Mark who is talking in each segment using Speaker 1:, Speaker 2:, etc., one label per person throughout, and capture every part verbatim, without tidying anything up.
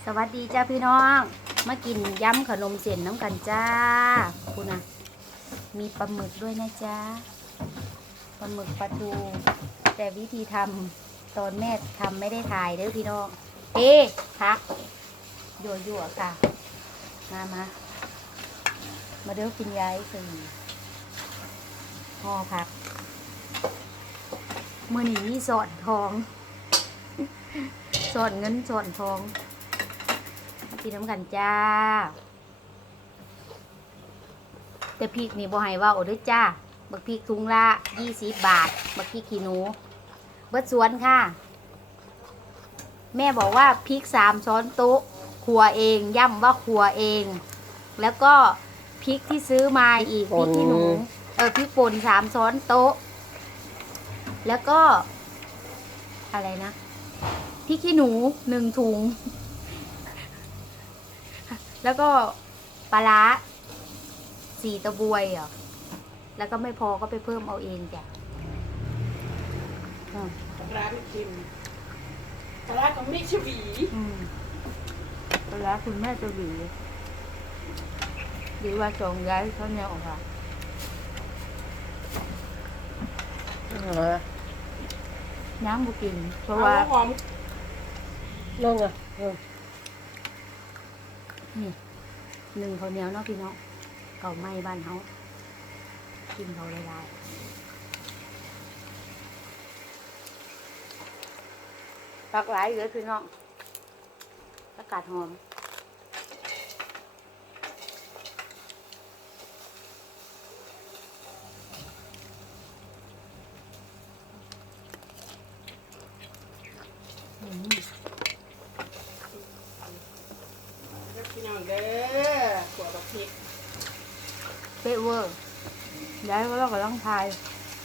Speaker 1: สวัสดีจ้าพี่น้องมากินยำขนมเส้นน้ำกันจ้าคุณนะมีปลาหมึกด้วยนะจ้าปลาหมึกปลาทูแต่วิธีทำตอนแม่ทำไม่ได้ถ่ายเด้อพี่น้องเอ๊พักยั่วยั่วค่ะมามามาเด้อกินยายสิห่อผักมือหนีมีสอนทองสอนเงินสอนทองกินน้ำกันจ้าแต่พริกนี่บ่ให้ว่าโอ้ด้วยจ้าบักพริกถุงละยี่สิบบาทบักพริกขี้หนูเบิดสวนค่ะแม่บอกว่าพริกสามช้อนโต๊ะขัวเองย่ำว่าขัวเองแล้วก็พริกที่ซื้อมาอีกพริกขี้หนูเออพริกป่นสามช้อนโต๊ะแล้วก็อะไรนะพริกขี้หนูหนึ่งถุงแล้วก็ปลาร้าสี่ตะบวยเหรอแล้วก็ไม่พอก็ไปเพิ่มเอาเองจ้ะ
Speaker 2: ปลาร้าไม่เค็มปลาร้าของแม่ชวี
Speaker 1: ปลาร้าคุณแม่จะหวีหรือว่าสองย้ายเขาเนี่ยออกค่ะน้ำบุกินเพราะว่า
Speaker 2: หอม
Speaker 1: ลงอ่ะนี่หนึ่งเขาวเหนียวเนาะพี่น้องเก่าไหม้บ้านเขากินเขาลายๆปักหลายเลยพี่น้องอากาศหอม
Speaker 2: พี่น้องเด้อขวดดอกพริก
Speaker 1: เป๊ะเวอร์ย้ายก็เราก็ต้องทาย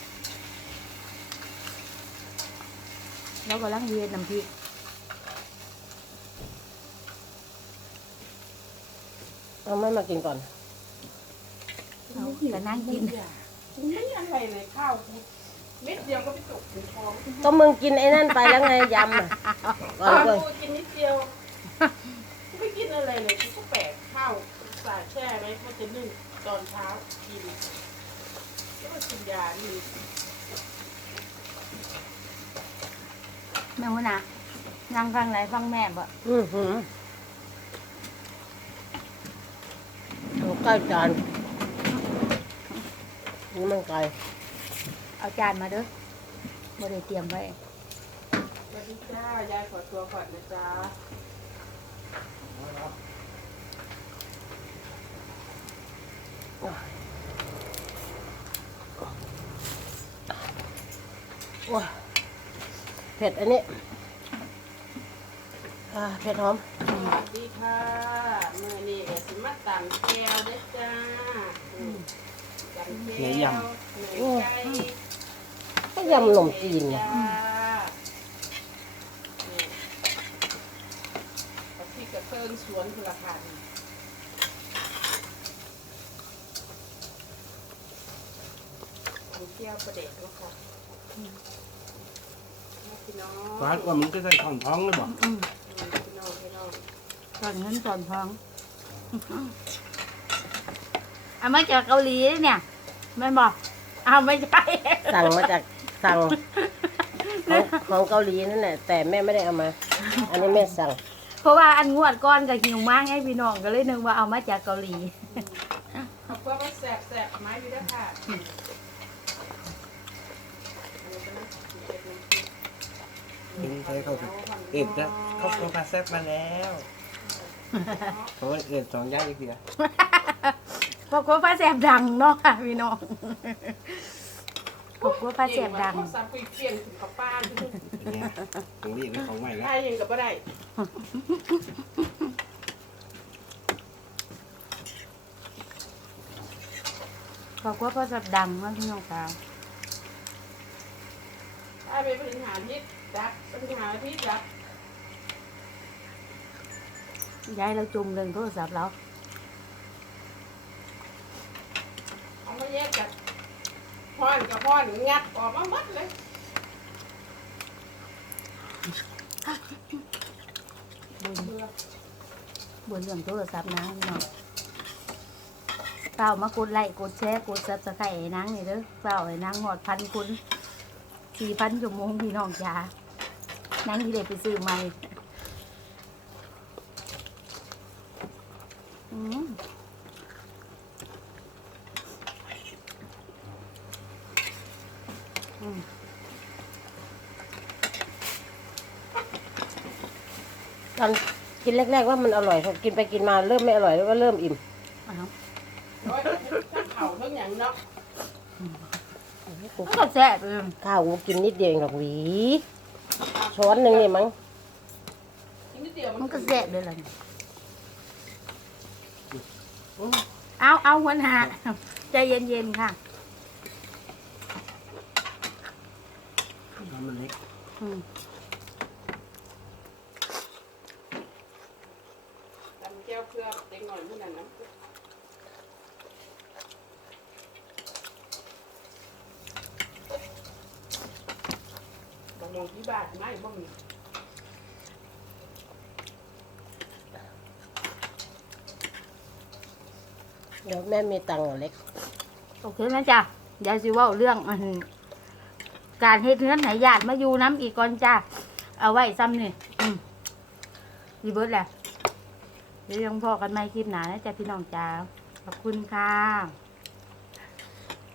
Speaker 1: แล้วก็ล้างเย็นน้ำพริก
Speaker 3: เอาไม่มากินก่อน
Speaker 1: เอาแต่นั่งกิน
Speaker 2: ไม่อะไรเลยข้าวเม็ดเดียวก็ไปตกถึงท้อง
Speaker 3: ก็มึงกินไอ้นั่นไปแล้วไงยำอ่ะก่อนเลย
Speaker 2: กินนิดเดียวไม่กินอะไรเลยก็แปลกข้าวสาแช่ไว้เขาจะนึ่งตอนเช้ากินแล้วมากินยานี่
Speaker 1: แม่หัวหน้านั่งฟังไหนฟังแม่บ่
Speaker 3: อือหือเอาใกล้จานนี่มันไกล
Speaker 1: เอาจานมาเด้อบ่ได้เตรียมไว้
Speaker 2: สวัสดีจ้ายายขอตัวก่อนนะจ๊ะ
Speaker 3: ว้าเผ็ดอันนี้เผ็ดหอม
Speaker 2: สวัสดีค่ะเมื่อนี้ก็สิมาตำแก้วเด้อจ้าตำแก้วเนื้อไก่
Speaker 3: ก็ยำขนมจีนนะ
Speaker 2: เอาพริกกระเทิงสวนคุณละพันเที่ยวประเด็นก็ค่ะพี่น้อง
Speaker 4: ร้านว่ามึงก็ใส่ของท้องเลยบอก
Speaker 2: พี่น้องพี่น้อง
Speaker 1: สอนเงินสอนทองเอามาจากเกาหลีเนี่ยแม่บอกเอาไม่ใช่
Speaker 3: สั่งมาจากสั่งของของเกาหลีนั่นแหละแต่แม่ไม่ได้เอามาอันนี้แม่สั่ง
Speaker 1: เพราะว่าอันงวดก้อนกับหิวมากให้พี่น้องก็เลยนึกว่าเอามาจากเกาหลี
Speaker 2: ขอบคุณว่าแสบแสบไม้อยู่ด้วยค่ะ
Speaker 4: ยิงใช้เขาเอ็ดนะเขาเขามาแซ่บมาแล้วเพราะว่าเอ็ดสองย่างอีกเดียว
Speaker 1: พวกฟ้าแสบดังเนาะค่ะพี่น้องพวกฟ้าแสบดัง
Speaker 2: ซับคุยเพียงถึงกับป้า
Speaker 4: ของนี่เป็นของใหม่แล้ว
Speaker 2: ได้ยังกับอะไร
Speaker 1: พวกฟ้าแสบดังเนาะพี่น้องค่ะ
Speaker 2: ได้ไปปัญหาพิษจักปัญหาพิษจัก
Speaker 1: ย้ายเราจุ่มเรื่องโทรศัพท์เรา
Speaker 2: เอามาแยกกันพ่อนกับพ่อนงัดออกมาหมดเลยเบื่อ
Speaker 1: บนเรื่องโทรศัพท์นางพี่น้องเปล่ามากดไลค์กดแชร์กดซับสไครต์ให้นางนี่เด้อเปล่าให้นางหอดพันคุณสี่พันชั่วโมงพี่น้องจ้านางที่ได้ไปซื้อใหม่อืม อืม
Speaker 3: ตอนกินแรกๆว่ามันอร่อยพอกินไปกินมาเริ่มไม่อร่อยแล้วก็เริ่มอิ่ม
Speaker 1: อ้าว
Speaker 2: โอ้ยทั้งเข่าทั้งอย่างเนาะ
Speaker 1: มันก็แซ่บเลย
Speaker 3: ข้าวกูกินนิดเดียวเองหรอกหวีช้อนหนึ่งนี่มั้ง
Speaker 2: นิดเดียว
Speaker 1: มันก็แซ่บเลยล่ะเอาเอาหัวหน้าใจเย็นๆค่ะ
Speaker 4: น้ำมันเล็ก
Speaker 1: อืม
Speaker 2: ตำแก้วเพื่อเด็กหน่อยเมื่อนั้นนะบางมองที่บ้านไม่บ้างมี
Speaker 3: เดี๋ยวแม่มีตังค์เหรอเล็ก
Speaker 1: โอเคนะจ๊ะเดี๋ยวสิเว่าเรื่องอันการเฮ็ดเนื้อไหนญาติมาอยู่น้ำอีกก่อนจ้าเอาไว้ซ้ำนี่อืมดีเบิร์ดแหละเดี๋ยวยังพอกันไม่คลิปหนานะจ๊ะพี่น้องจ้าขอบคุณค่ะ